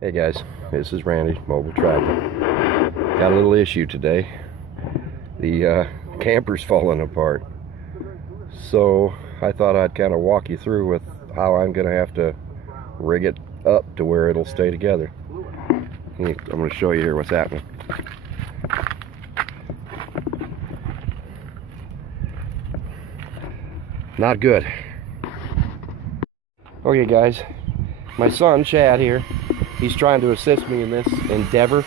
Hey guys, this is Randy, Mobile Tractor. Got a little issue today. The camper's falling apart. So I thought I'd kind of walk you through with how I'm going to have to rig it up to where it'll stay together. I'm going to show you here what's happening. Not good. Okay guys, my son Chad here, he's trying to assist me in this endeavor,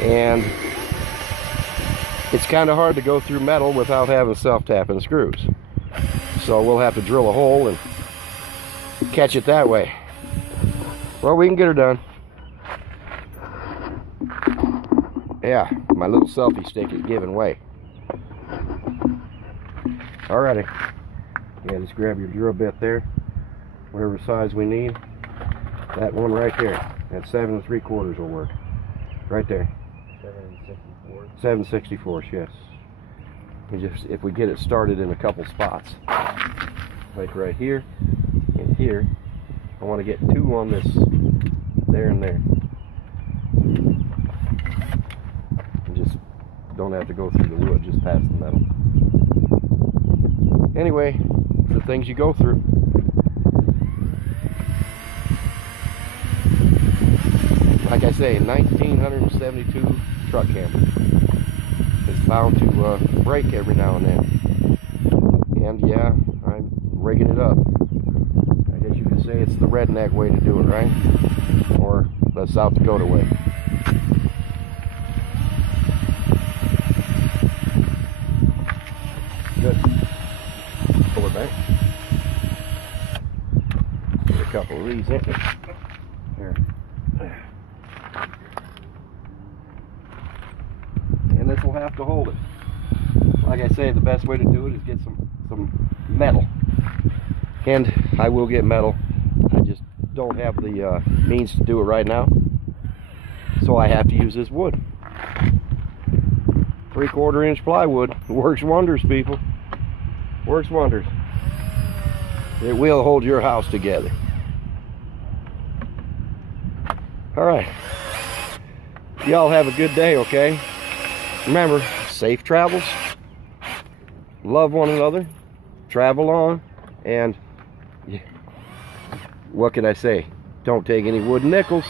and it's kind of hard to go through metal without having self-tapping screws. So we'll have to drill a hole and catch it that way. Well, we can get her done. Yeah, my little selfie stick is giving way. Alrighty. Yeah, just grab your drill bit there, whatever size we need. That one right there, that 7 3/4 will work. Right there. 7/64, yes. If we get it started in a couple spots, like right here and here, I want to get 2 on this, there and there. And just don't have to go through the wood, just past the metal. Anyway, the things you go through. Like I say, 1972 truck camper. It's bound to break every now and then. And yeah, I'm rigging it up. I guess you could say it's the redneck way to do it, right? Or the South Dakota way. Good. Pull it back. Put a couple of these in there. Here. And this will have to hold it. Like I say, the best way to do it is get some metal. And I will get metal. I just don't have the means to do it right now. So I have to use this wood. 3/4 inch plywood. Works wonders, people. Works wonders. It will hold your house together. Alright. Y'all have a good day, okay? Remember, safe travels, love one another, travel on, and what can I say? Don't take any wooden nickels.